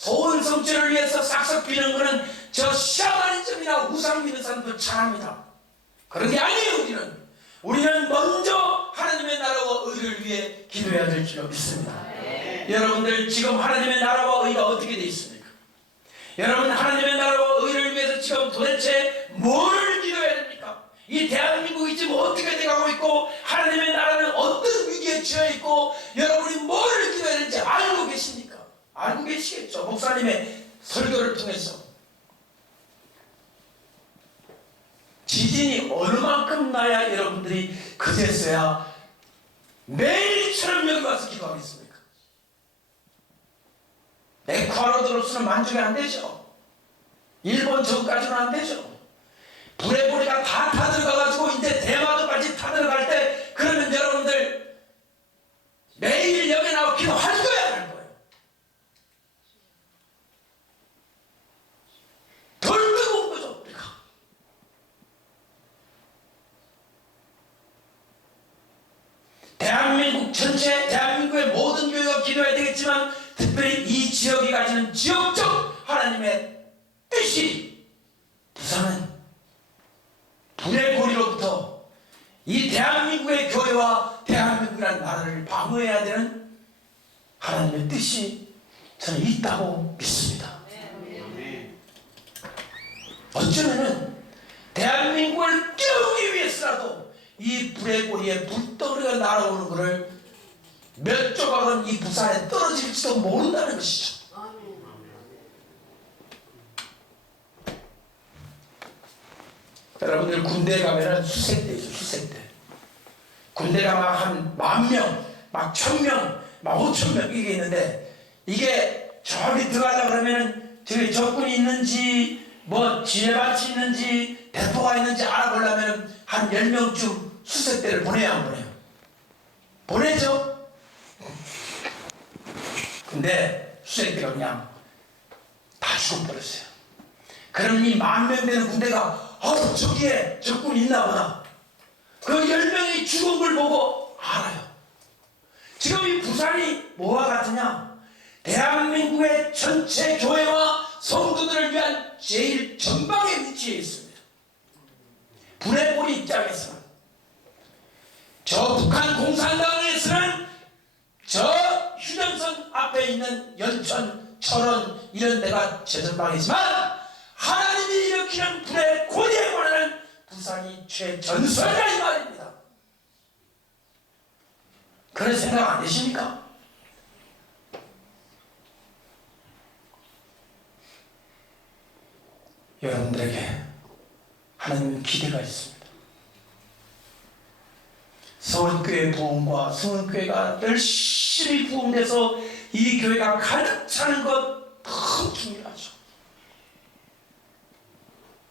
소원 성취를 위해서 싹싹 비는 것은 저 샤머니즘이나 우상 믿는 사람들 잘합니다. 그런 게 아니에요. 우리는 먼저 하나님의 나라와 의를 위해 기도해야 될 줄 믿습니다. 여러분들 지금 하나님의 나라와 의가 어떻게 되어 있습니까? 여러분 하나님의 나라와 의를 위해서 지금 도대체 뭘 기도해야 됩니까? 이 대한민국이 지금 어떻게 돼가고 있고 하나님의 나라는 어떤 위기에 처해 있고 여러분이 뭘 기도해야 되는지 알고 계십니까? 알고 계시겠죠? 목사님의 설교를 통해서 지진이 어느 만큼 나야 여러분들이 그제서야 매일처럼 여기 와서 기도하겠습니까? 에콰도르로서는 만족이 안 되죠. 일본 저까지는 안 되죠. 불의 보리가 다 타들어가가지고 이제 대마도까지 타들어갈 때 그러면 여러분들 매일 여기 나와 기도할 거야 안 할 거예요? 덜 뜨거운 거죠 우리가. 대한민국 전체 대한민국의 모든 교회가 기도해야 되겠지만 특별히 이 지역이 가지는 지역적 하나님의 뜻이 부산은 불의 고리로부터 이 대한민국의 교회와 대한민국이라는 나라를 방어해야 되는 하나님의 뜻이 저는 있다고 믿습니다. 어쩌면은 대한민국을 깨우기 위해서라도 이 불의 고리에 불덩어리가 날아오는 것을 몇 조각은 이 부산에 떨어질지도 모른다는 것이죠. 여러분들 군대에 가면은 수색대 있어요. 수색대. 군대가 막 한 10,000명, 막 1,000명, 막 5,000명 이게 있는데 이게 저기 들어가려고 그러면은 저기 적군이 있는지 뭐 지뢰밭이 있는지 대포가 있는지 알아보려면 한 10명쯤 수색대를 보내야 안 보내요? 보내죠? 근데 수색대가 그냥 다 죽어버렸어요. 그럼 이 10,000명 되는 군대가 저기에 적군이 있나 보다. 그 10명이 죽은 걸 보고 알아요. 지금 이 부산이 뭐와 같으냐? 대한민국의 전체 교회와 성도들을 위한 제일 전방에 위치해 있습니다. 불의 보리 입장에서는 저 북한 공산당에서는 저 휴전선 앞에 있는 연천, 철원 이런 데가 최전방이지만 하나님이 일으키는 불의 고리에 관한 부산이 최전선이라 이 말입니다. 그런 생각 안 되십니까? 여러분들에게 하나님은 기대가 있습니다. 서울교회 부흥과 성원교회가 열심히 부흥돼서 이 교회가 가득 차는 것 더 중요하죠.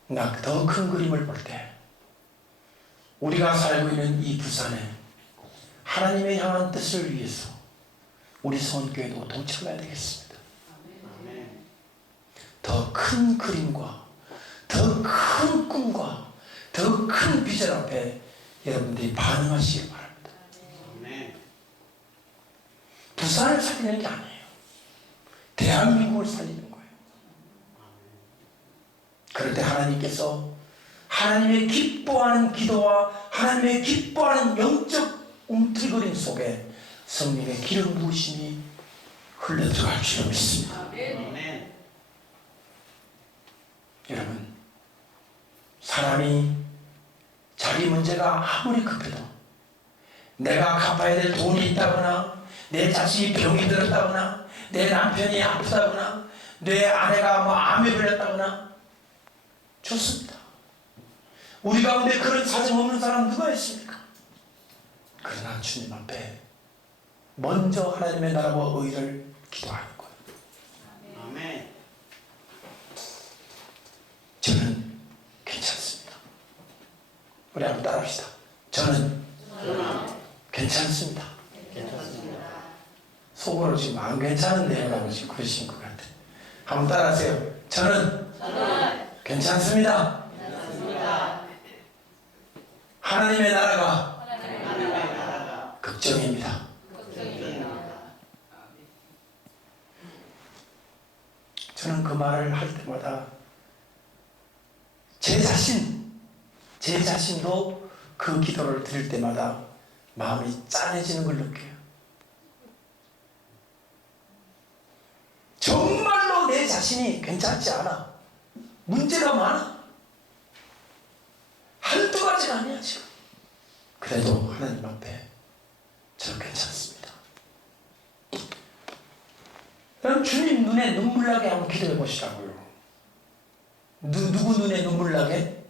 나 더 큰 그림을 볼 때 우리가 살고 있는 이 부산에 하나님의 향한 뜻을 위해서 우리 성원교회도 동참해야 되겠습니다. 더 큰 그림과 더 큰 꿈과 더 큰 비전 앞에 여러분들이 반응하시기 바랍니다. 부산을 살리는 게 아니에요. 대한민국을 살리는 거예요. 그럴 때 하나님께서 하나님의 기뻐하는 기도와 하나님의 기뻐하는 영적 움틀거림 속에 성령의 기름 부으심이 흘러들어갈 줄 믿습니다. 여러분, 사람이 자기 문제가 아무리 급해도 내가 갚아야 될 돈이 있다거나 내 자식이 병이 들었다거나 내 남편이 아프다거나 내 아내가 뭐 암에 걸렸다거나 좋습니다. 우리 가운데 그런 사정 없는 사람 누가 있습니까? 그러나 주님 앞에 먼저 하나님의 나라와 의를 기도하는 거예요. 아멘. 저는 괜찮습니다. 우리 한번 따라합시다. 저는 괜찮습니다. 속으로 지금 안 괜찮은데요 라고 지금 그러신 것 같아요. 한번 따라하세요. 저는 괜찮습니다. 하나님의 나라가 걱정입니다. 저는 그 말을 할 때마다 제 자신도 그 기도를 드릴 때마다 마음이 짠해지는 걸 느껴요. 정말로 내 자신이 괜찮지 않아. 문제가 많아. 한두 가지가 아니야 지금. 그래도 하나님 앞에 저 괜찮습니다. 그럼 주님 눈에 눈물 나게 한번 기도해 보시라고요. 누구 눈에 눈물 나게?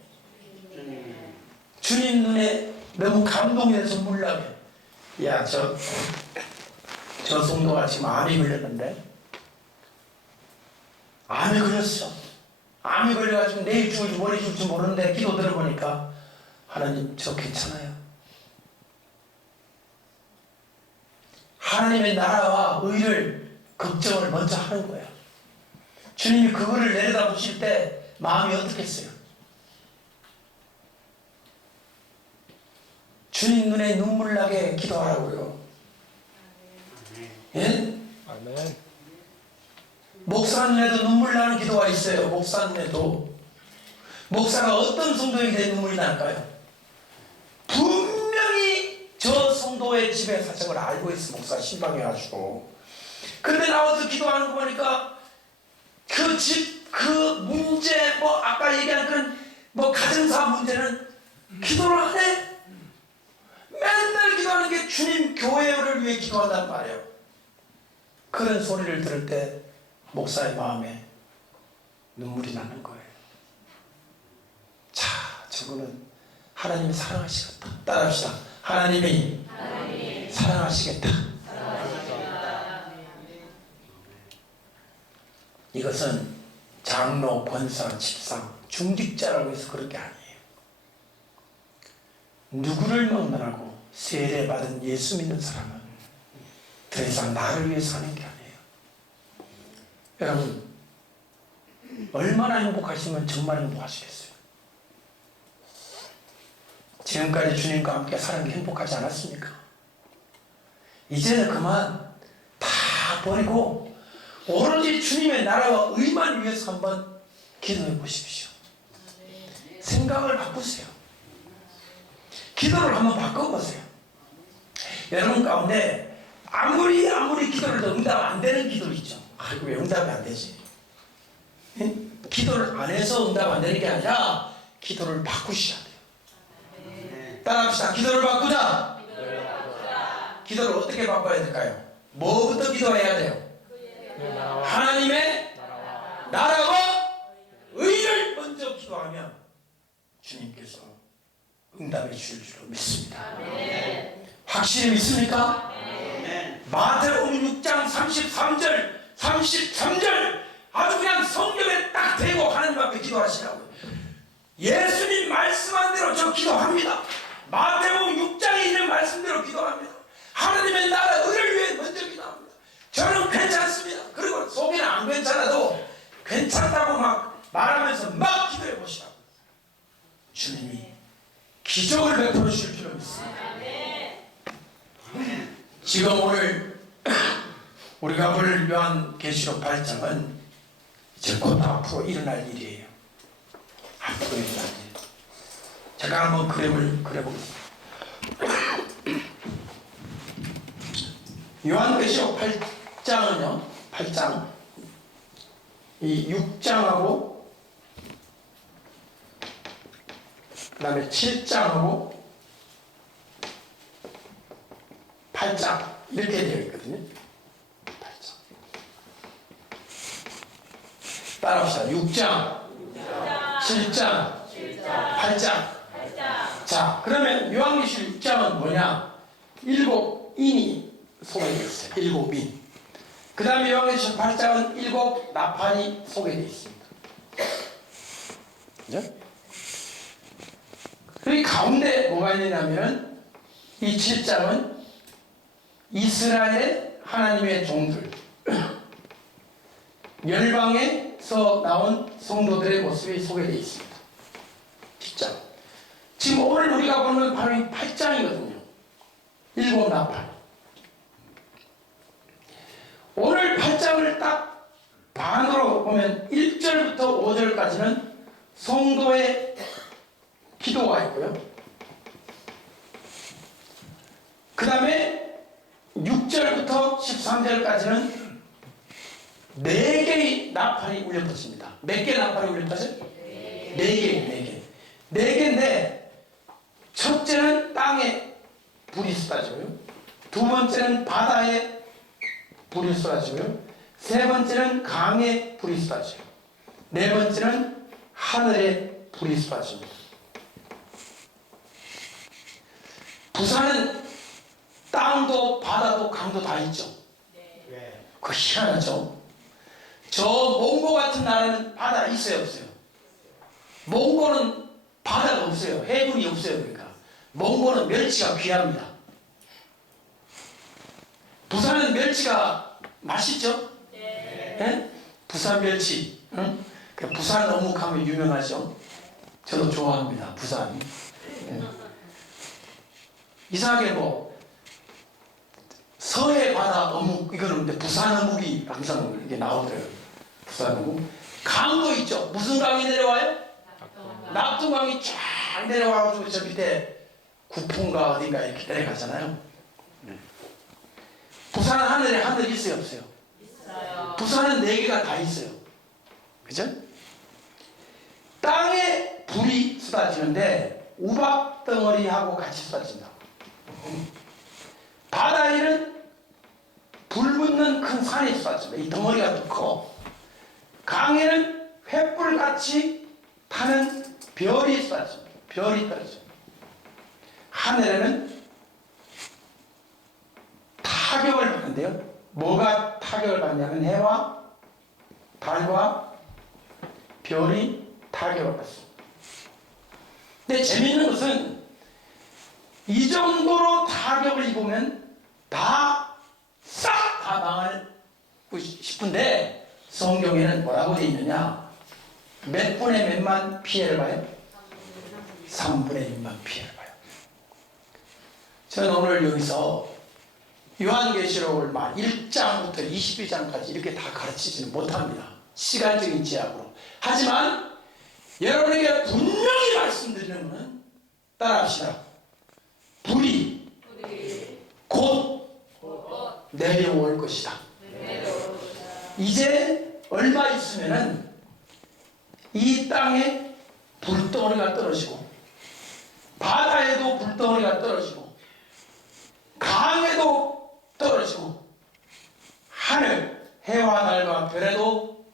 주님 눈에 너무 감동해서 눈물 나게. 야, 저 성도가 지금 암이 걸렸는데, 암이 걸렸어. 암이 걸려가지고 내일 죽을지 모레 죽을지 모르는데 기도 들어보니까 하나님 저 괜찮아요. 하나님의 나라와 의를 걱정을 먼저 하는 거야. 주님이 그거를 내려다 보실 때 마음이 어떻겠어요? 주님 눈에 눈물 나게 기도하라고요. 예? 아멘. 목사 눈에도 눈물 나는 기도가 있어요. 목사 눈에도. 목사가 어떤 성도에게 눈물이 날까요? 분명히 저 성도의 집의 사정을 알고 있어. 목사 신방해가지고. 근데 나와서 기도하는 거 보니까 그 집, 그 문제, 아까 얘기한 그런 가정사 문제는 기도를 안 해. 맨날 기도하는 게 주님 교회를 위해 기도한단 말이에요. 그런 소리를 들을 때 목사의 마음에 눈물이 나는 거예요. 자, 저거는 하나님이 사랑하시겠다. 따라합시다. 하나님이 사랑하시겠다. 이것은 장로, 권사, 집사, 중직자라고 해서 그런 게 아니에요. 누구를 막론하고 세례받은 예수 믿는 사람은 더 이상 나를 위해서 하는 게 아니에요. 여러분, 얼마나 행복하시면 정말 행복하시겠어요? 지금까지 주님과 함께 사는 게 행복하지 않았습니까? 이제는 그만 다 버리고 오로지 주님의 나라와 의만 위해서 한번 기도해 보십시오. 생각을 바꾸세요. 기도를 한번 바꿔보세요. 여러분 가운데 아무리 기도를 해도 응답 안 되는 기도 있죠. 아이고, 왜 응답이 안 되지? 기도를 안 해서 응답 안 되는 게 아니라 기도를 바꾸셔야 돼요. 따라합시다. 기도를 바꾸자. 기도를 어떻게 바꿔야 될까요? 뭐부터 기도해야 돼요? 하나님의 나라와 의를 먼저 기도하면 주님께서 응답해 주실 줄 믿습니다. 확실히 믿습니까? 마태복음 6장 33절 아주 그냥 성경에 딱 대고 하나님 앞에 기도하시라고요. 예수님 말씀한 대로 저 기도합니다. 마태복음 6장에 있는 말씀대로 기도합니다. 하나님의 나라 의를 위해 먼저 기도합니다. 저는 괜찮습니다. 그리고 속에는 안 괜찮아도 괜찮다고 막 말하면서 막 기도해 보시라고. 주님이 기적을 베풀어 주실 줄 믿습니다. 지금 오늘 우리가 볼 요한계시록 8장은 이제 곧 앞으로 일어날 일이에요. 앞으로 일어날 일. 제가 한번 그림을 그려보겠습니다. 요한계시록 8장은요, 8장 이 6장하고 그 다음에 7장하고 8장 이렇게 되어 있거든요. 8장. 따라합시다. 6장, 7장, 8장. 자, 그러면 요한계시록 6장은 뭐냐? 7인이 소개되어 있어요. 7인. 그 다음에 요한계시록 8장은 7 나팔이 소개되어 있습니다. 그죠? 그 가운데 뭐가 있냐면 이 7장은 이스라엘 하나님의 종들 열방에서 나온 성도들의 모습이 소개되어 있습니다. 7장. 지금 오늘 우리가 보는 바로 이 8장이거든요. 7 나팔. 오늘 8장을 딱 반으로 보면 1절부터 5절까지는 성도의 기도가 있고요. 그 다음에 6절부터 13절까지는 4개의 나팔이 울려 퍼집니다. 몇 개 나팔이 울려 퍼져요? 4개. 4개인데 첫째는 땅에 불이 쏟아지고요. 두 번째는 바다에 불이 쏟아지고요. 세 번째는 강에 불이 쏟아지고, 네 번째는 하늘에 불이 쏟아집니다. 부산은 땅도 바다도 강도 다 있죠. 그거 희한하죠. 저 몽고 같은 나라는 바다 있어요, 없어요? 몽고는 바다가 없어요. 해군이 없어요. 그러니까 몽고는 멸치가 귀합니다. 부산은 멸치가 맛있죠? 네? 부산 멸치. 응? 부산 어묵하면 유명하죠. 저도 좋아합니다. 부산. 네. 이상하게 뭐 서해 바다 어묵 이거는 근데 부산 어묵이 항상 이게 나오더라고요. 부산 어묵. 강도 있죠. 무슨 강이 내려와요? 낙동강이 쫙 내려와가지고 저 밑에 구풍가 어딘가 이렇게 내려가잖아요. 부산 하늘에 하늘이 있어요, 없어요? 있어요. 부산은 4개가 다 있어요. 그죠? 땅에 불이 쏟아지는데 우박 덩어리하고 같이 쏟아진다. 바다에는 불 붙는 큰 산이 쏟아집니다. 이 덩어리가 더 커. 강에는 횃불같이 타는 별이 쏟아집니다. 별이 떨어집니다. 하늘에는 타격을 받는데요. 뭐가 타격을 받냐면 해와 달과 별이 타격을 받습니다. 근데 재미있는 것은 이 정도로 타격을 입으면 다 싹 다 망하고 싶은데 성경에는 뭐라고 되어 있느냐? 몇 분의 몇만 피해를 봐요? 3분의 1만 피해를 봐요. 저는 오늘 여기서 요한계시록을 1장부터 22장까지 이렇게 다 가르치지는 못합니다. 시간적인 제약으로. 하지만 여러분에게 분명히 말씀드리는 것은 따라합시다. 불이 곧 내려올 것이다. 이제 얼마 있으면은 이 땅에 불덩어리가 떨어지고 바다에도 불덩어리가 떨어지고 강에도 떨어지고 하늘 해와 달과 별에도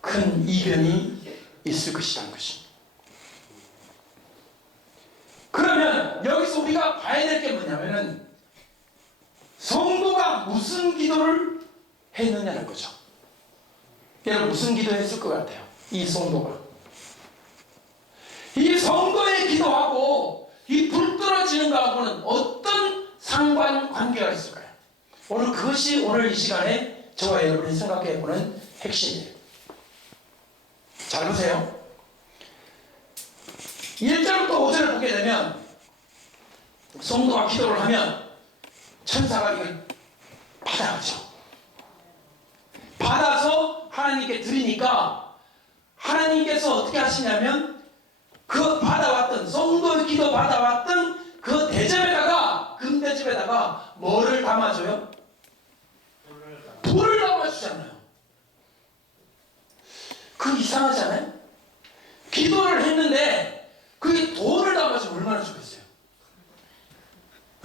큰 이변이 있을 것이라는 것입니다. 그러면 여기서 우리가 봐야 될 게 뭐냐면은 성도가 무슨 기도를 했느냐는 거죠. 여러분 무슨 기도했을 것 같아요? 이 성도가 이 성도의 기도하고 이 불 떨어지는 거하고는 어떤 상관관계가 있을까요? 오늘 그것이 오늘 이 시간에 저와 여러분이 생각해보는 핵심이에요. 잘 보세요. 1절부터 5절을 보게 되면 성도가 기도를 하면 천사가 이걸 받아가죠. 받아서 하나님께 드리니까 하나님께서 어떻게 하시냐면 그 받아왔던 성도의 기도 받아왔던 그 대접에다가 금대접에다가 뭐를 담아줘요? 불을 담아주잖아요. 그 이상하지 않아요? 기도를 했는데 그게 돈을 담아주면 얼마나 좋겠어요?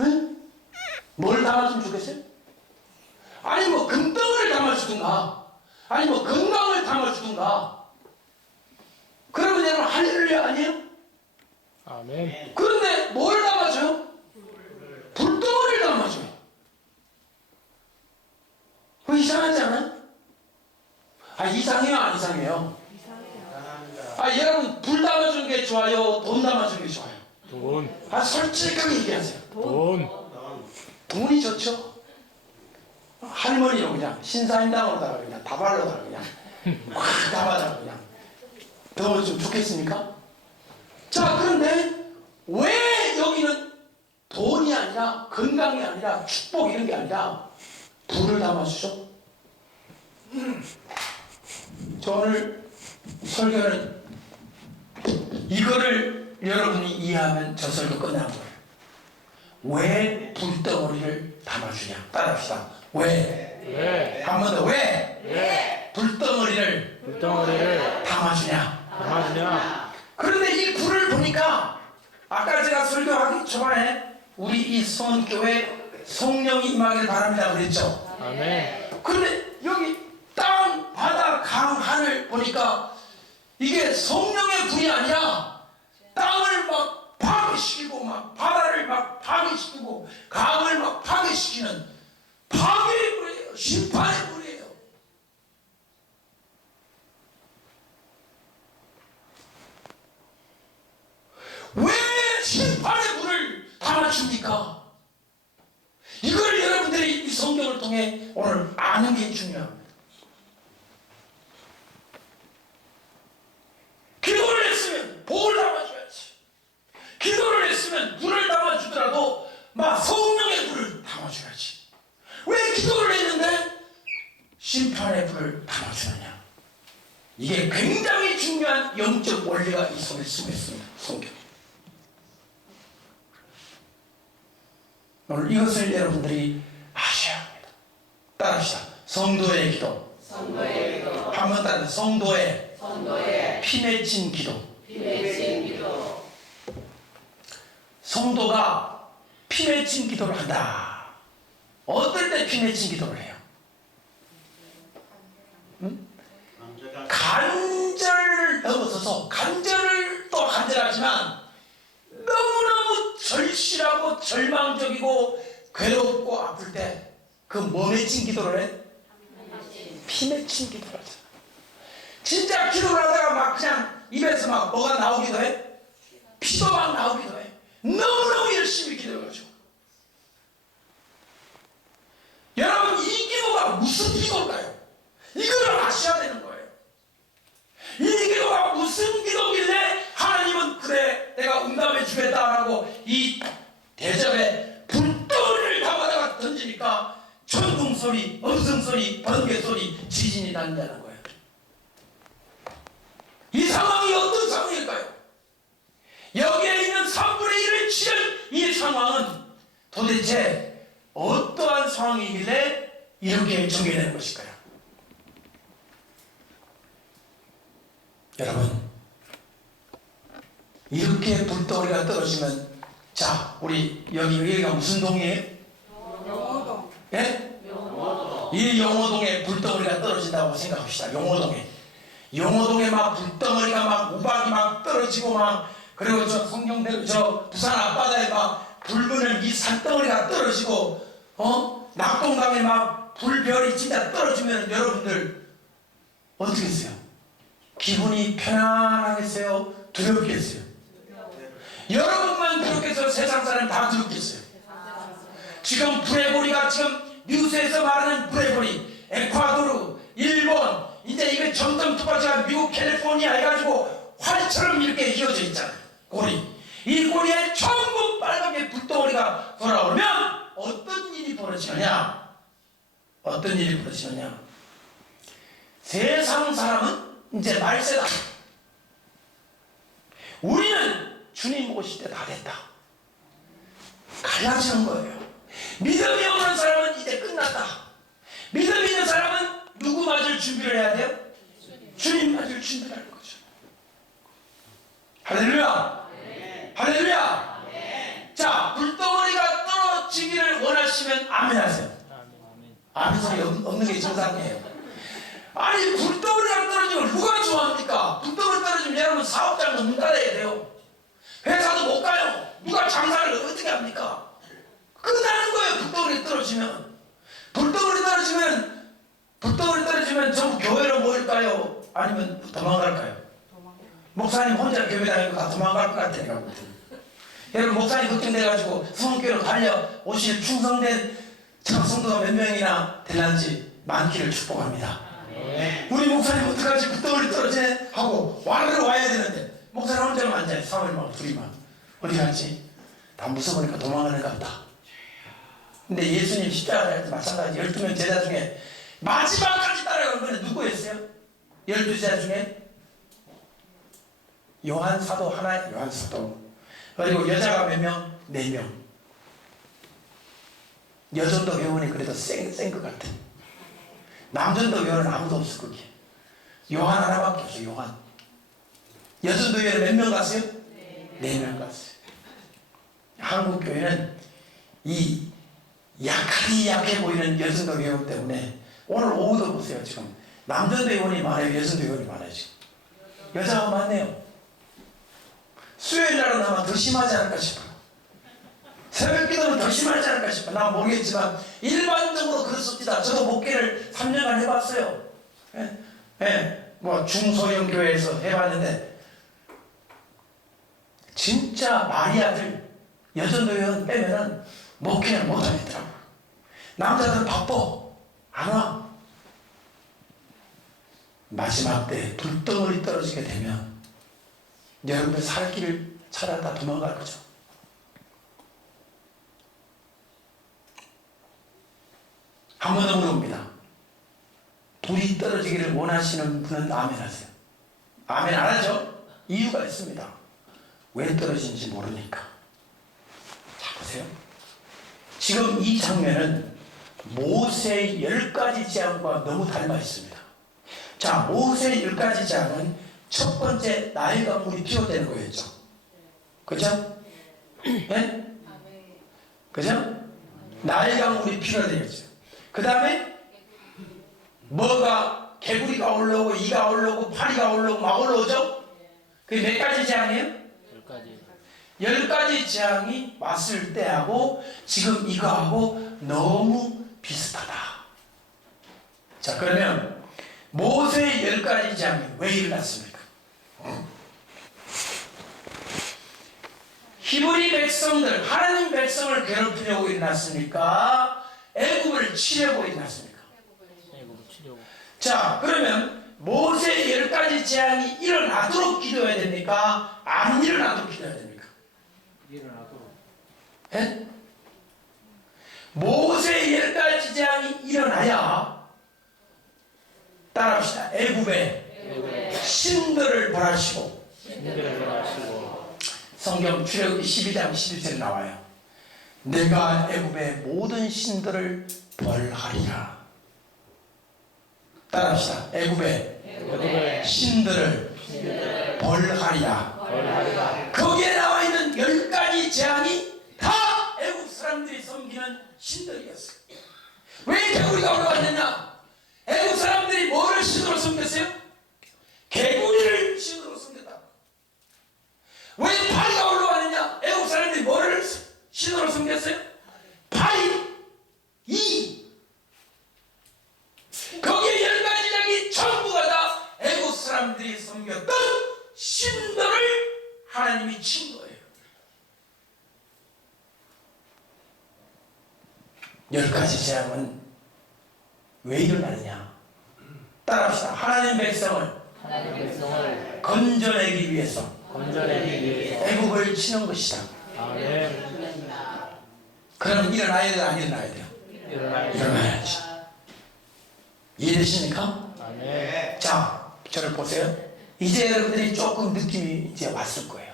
응? 뭘 담아주면 좋겠어요? 아니 뭐 금덩을 담아주든가 아니 뭐 건강을 담아주든가 그러면 여러분 할렐루야 아니에요? 아멘. 그런데 뭘 담아줘요? 불덩어리를 담아줘요. 그 이상하지 않아요? 이상해요 안 이상해요? 여러분 불 담아주는 게 좋아요? 돈 담아주는 게 좋아요? 돈. 솔직하게 얘기하세요. 돈. 돈이 좋죠. 할머니로 그냥 신사임당으로다가 그냥 다발로다가 그냥 확 담아다가 그냥 더 좀 좋겠습니까? 자 그런데 왜 여기는 돈이 아니라 건강이 아니라 축복 이런 게 아니라 불을 담아주죠? 저 오늘 설교는 이거를 여러분이 이해하면 저 설교 끝난 거예요. 왜 불덩어리를 담아주냐? 따라합시다. 왜? 왜? 한 번 더. 왜? 왜? 불덩어리를 불덩어리를 담아주냐? 담아주냐? 그런데 이 불을 보니까 아까 제가 설교하기 초반에 우리 이 성원교회 성령이 임하길 바랍니다 그랬죠. 아멘. 그런데 여기 땅, 바다, 강, 하늘 보니까 이게 성령의 불이 아니라 땅을 막 파괴시키고 막 바다를 막 파괴시키고 강을 막 파괴시키는 파괴의 불이에요. 심판의 불이에요. 왜 심판의 불을 담아줍니까? 이걸 여러분들이 이 성경을 통해 오늘 아는 게 중요합니다. 기도를 했으면 복을 담아줘야지. 기도를 했으면 불을 담아주더라도 막 성령의 불을 담아줘야지. 왜 기도를 했는데 심판의 불을 담아주느냐? 이게 굉장히 중요한 영적 원리가 이 속에 숨어 있습니다. 성경. 오늘 이것을 여러분들이 아셔야 합니다. 따라합시다. 성도의 기도. 성도의 기도. 한번 따라 성도의 피 맺힌 기도. 성도가 피 맺힌 기도를 한다. 어떨 때 피 맺힌 기도를 해요? 응? 간절을 넘어서서 간절을 또 간절하지만 너무너무 절실하고 절망적이고 괴롭고 아플 때 그 뭐 맺힌 기도를 해? 피 맺힌 기도를 하잖아. 진짜 기도를 하다가 막 그냥 입에서 막 뭐가 나오기도 해? 피도 막 나오기도 해. 너무너무 열심히 기도해가지고. 여러분 이 기도가 무슨 기도일까요? 이걸 아셔야 되는 거예요. 이 기도가 무슨 기도길래 하나님은 그래 내가 응답해 주겠다라고 이 대접에 불덩이를 담아다가 던지니까 천둥소리, 음성소리, 번개소리, 지진이 난다는 거예요. 이 상황이 어떤 상황일까요? 여기에 있는 3분의 1을 치는 이 상황은 도대체 어떠한 상황이길래 이렇게 전개되는 것일까요? 여러분 이렇게 불덩어리가 떨어지면 자 우리 여기가 무슨 동이에요? 용호동. 예? 이 용호동에 불덩어리가 떨어진다고 생각합시다. 용호동에 막 불덩어리가 막 우박이 막 떨어지고 막 그리고 저 성경대로 저 부산 앞바다에 막 붉은 이 산덩어리가 떨어지고 낙동강에 막 불별이 진짜 떨어지면 여러분들 어떻게 했어요? 기분이 편안하겠어요? 두렵겠어요? 여러분만 두렵겠어요? 세상 사람 다 두렵겠어요? 지금 브레보리가 지금 뉴스에서 말하는 브레보리, 에콰도르, 일본 이제 이게 점점 좁아져 미국 캘리포니아 해가지고 활처럼 이렇게 휘어져 있잖아요. 고리. 이 고리에 전부 빨갛게 불덩어리가 돌아오면 어떤 일이 벌어지느냐? 어떤 일이 벌어지느냐? 세상 사람은 이제 말세다. 우리는 주님 오실 때 다 됐다. 갈라지는 거예요. 믿음이 없는 사람은 이제 끝났다. 믿음 있는 사람은 누구 맞을 준비를 해야 돼요? 주님 맞을 준비를 하는 거죠. 할렐루야. 할렐루야. 자, 불덩어리가 떨어지기를 원하시면 아멘 하세요. 아멘 소리 없는 게 정상이에요. 아니 불덩어리가 떨어지면 누가 좋아합니까? 불덩어리 떨어지면 여러분 사업장도 문 닫아야 돼요. 회사도 못 가요. 누가 장사를 어떻게 합니까? 끝나는 거예요. 불덩어리 떨어지면. 불덩어리 떨어지면 전부 교회로 모일까요? 아니면 도망갈까요? 목사님 혼자 교회 다니고 다 도망갈 것 같아요. 여러분 목사님 걱정돼가지고 성교회로 달려오실 충성된 성도가 몇 명이나 될런지 많기를 축복합니다. 우리 목사님 어떡하지? 불덩어리 떨어지네 하고 와르르 와야 되는데 목사님 혼자만 앉아요. 사모님하고 둘이만. 어디 갔지? 다 무서우니까 도망가는 것 같다. 근데 예수님 십자가 할 때 마찬가지 12명 제자 중에 마지막까지 따라간 거는 누구였어요? 12제자 중에 요한 사도 하나, 요한 사도. 그리고 여자가 몇 명? 4명. 여전도 회원이 그래도 센 것 같아. 남전도 회원은 아무도 없을 거기. 요한 하나밖에 없어, 요한. 여전도 회원 몇 명 갔어요? 4명 갔어요. 한국 교회는 이 약해 보이는 여전도 회원 때문에 오늘 오후도 보세요. 지금 남전도 회원이 많아요, 여전도 회원이 많아요. 지금 여자가 많네요. 수요일 날은 아마 더 심하지 않을까 싶어요. 새벽 기도는 더 심하지 않을까 싶어요. 난 모르겠지만 일반적으로 그렇습니다. 저도 목회를 3년간 해봤어요. 뭐 중소형 교회에서 해봤는데 진짜 마리아들 여전도 회원 빼면은 목회를 못하겠더라고요. 남자들 바빠 안 와. 마지막 때 불덩어리 떨어지게 되면 여러분들 살 길을 찾아다 도망갈 거죠. 한 번 더 물어봅니다. 불이 떨어지기를 원하시는 분은 아멘 하세요. 아멘 안 하죠? 이유가 있습니다. 왜 떨어진지 모르니까. 자, 보세요. 지금 이 장면은 모세의 10가지 재앙과 너무 닮아 있습니다. 자, 모세의 10가지 재앙은 첫 번째 나일강 물이 피어되는 거였죠. 그죠? 네? 그죠? 나일강 물이 피어되겠죠. 그 다음에 뭐가 개구리가 올라오고 이가 올라오고 파리가 올라오고 막 올라오죠? 그게 몇 가지 재앙이에요? 10가지 재앙이 왔을 때하고 지금 이거하고 너무 비슷하다. 자, 그러면 모세의 10가지 재앙이 왜 일어났습니까? 히브리 백성들, 하나님 백성을 괴롭히려고 일어났습니까? 애굽을 치려고 일어났습니까? 자, 그러면 모세의 10가지 재앙이 일어나도록 기도해야 됩니까? 안 일어나도록 기도해야 됩니까? 일어나도록. 예? 모세의 10가지 재앙이 일어나야 따라합시다. 애굽에 신들을 벌하시고 신들을 벌하시고 성경 출애굽기 12장 11절에 나와요. 내가 애굽의 모든 신들을 벌하리라. 따라합시다. 애굽의 신들을 벌하리라. 거기에 나와 있는 10가지 재앙이 다 애굽 사람들이 섬기는 신들이었어요. 왜 개구리가 올라왔느냐? 애굽 사람들이 뭐를 신으로 섬겼어요? 개구리를 신으로 섬겼다. 왜 파리가 올라왔느냐? 애굽 사람들이 뭐를 신으로 섬겼어요? 파리, 이. 거기에 10가지 장이 전부가 다 애굽 사람들이 섬겼던 신들을 하나님이 친 거예요. 10가지 재앙은 왜 일어나느냐? 따라합시다. 하나님 백성을 건져내기 위해서 애굽을 치는 것이다. 아멘. 그럼 일어나야 돼요? 안 일어나야 돼요? 일어나야지. 이해되십니까? 아멘. 자, 저를 보세요. 이제 여러분들이 조금 느낌이 이제 왔을 거예요.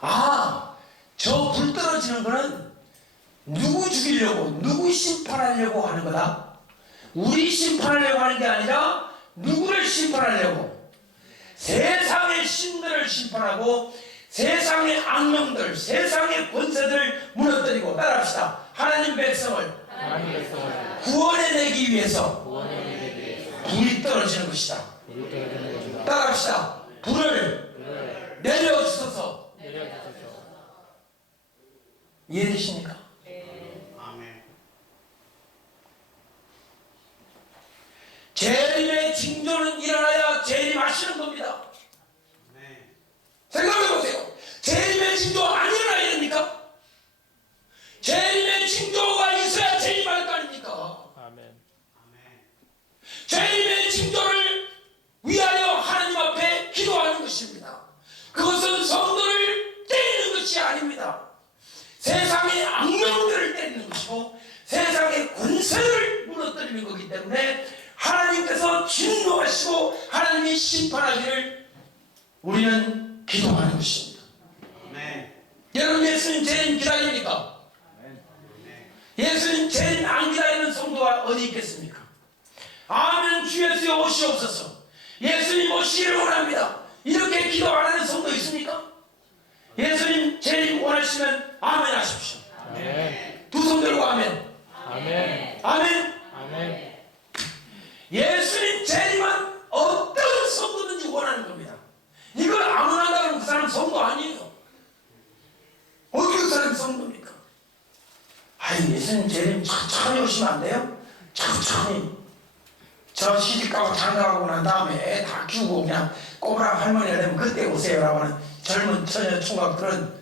아, 저 불 떨어지는 거는 누구 죽이려고, 누구 심판하려고 하는 거다? 우리 심판하려고 하는 게 아니라 누구를 심판하려고? 세상의 신들을 심판하고 세상의 악령들, 세상의 권세들을 무너뜨리고, 따라합시다. 하나님 백성을 구원해내기 위해서 불이 떨어지는 것이다. 따라합시다. 불을 내려주소서. 이해되십니까? 재림의 징조는 일어나야 재림하시는 겁니다. 생각해보세요. 재림의 징조 안 일어나야 됩니까? 재림의 징조가 있어야 재림할 거 아닙니까? 아멘. 재림의 징조를 위하여 하나님 앞에 기도하는 것입니다. 그것은 성도를 때리는 것이 아닙니다. 세상의 악령들을 때리는 것이고 세상의 권세를 무너뜨리는 거기 때문에 하나님께서 진노하시 하시고 하나님이 심판하기를 우리는 기도하는 것입니다. 여러분, 예수님 재림 기다립니까? 예수님 재림 안 기다리는 성도가 어디 있겠습니까? 아멘. 주 예수여 오시옵소서. 예수님 오시기를 원합니다. 이렇게 기도 안 하는 성도 있습니까? 예수님 재림 원하시면 아멘 하십시오. 아멘. 두 손 들고 아멘. 아멘. 아멘. 아멘. 예수님 재림은 어떤 성도든지 원하는 겁니다. 이걸 아무나 한다면 그 사람 성도 아니에요. 어떻게 그 사람이 성도입니까? 아이, 예수님 재림 천천히 오시면 안 돼요? 천천히. 저 시집가고 장가가고 난 다음에 애 다 키우고 그냥 꼬부랑 할머니가 되면 그때 오세요라고 하는 젊은 처녀 총각들은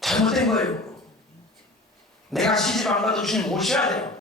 잘못된 거예요. 내가 시집 안 가도 주님 오셔야 돼요.